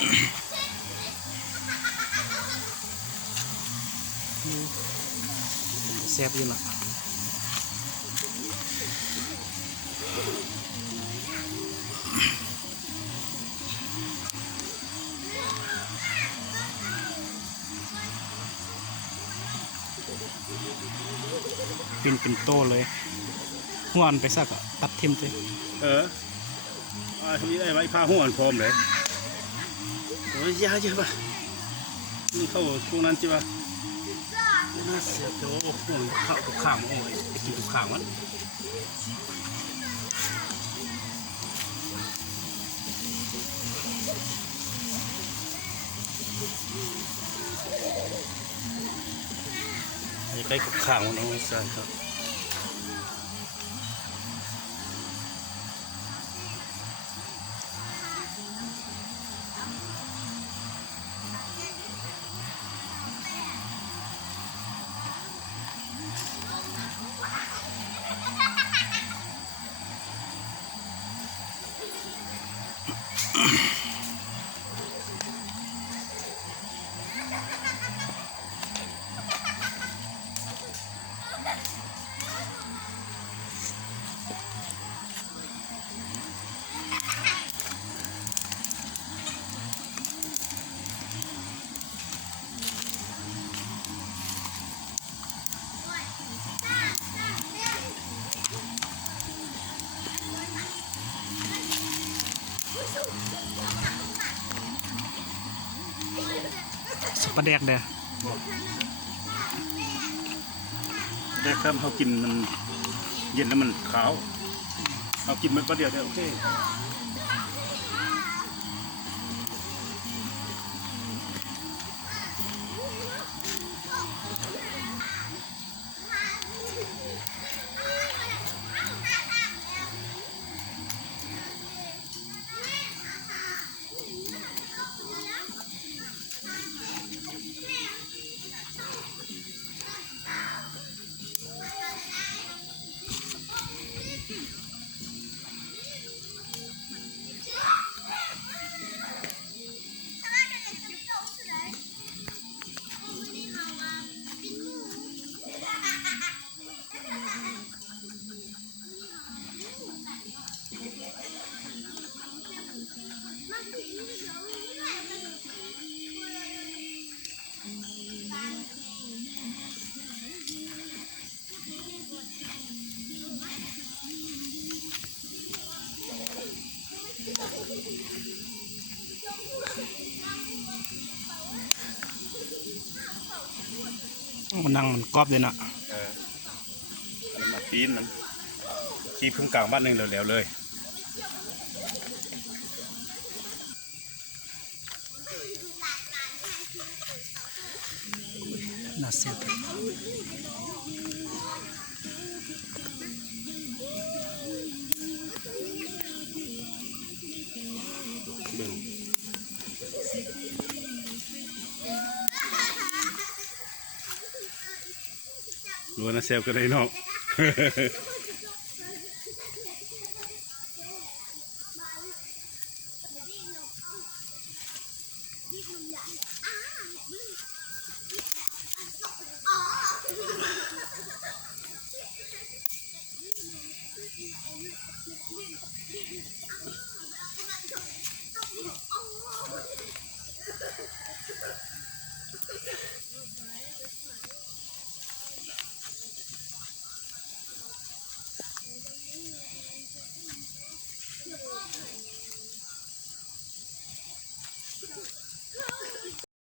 แซ่บอยู่ละเป็นโตเลยหัวอันไปสักตัดทิมเลยทำนี้ได้ไหมผ้าหัวพร้อมเลยโอ้ยยาเยอะปะนี่เข้าช่วงนั้นใช่ปะน่าเสียโจ้หัวข้าวทุกข้างโอ้ยกินทุกข้างมันไอ้ทุกข้างมันเอาใส่ครับสปาแดกเด้อแต่ถ้าเขากินมันเย็นแล้วมันขาวเอากินมันประเดี๋ยวโอเคมันนั่งมันกรอบเลยนะมาปีนมันขี้พึ่งกลางบ้านหนึ่งแล้วเลยน่าเสียดรู้นะเซลก็ได้เนาะ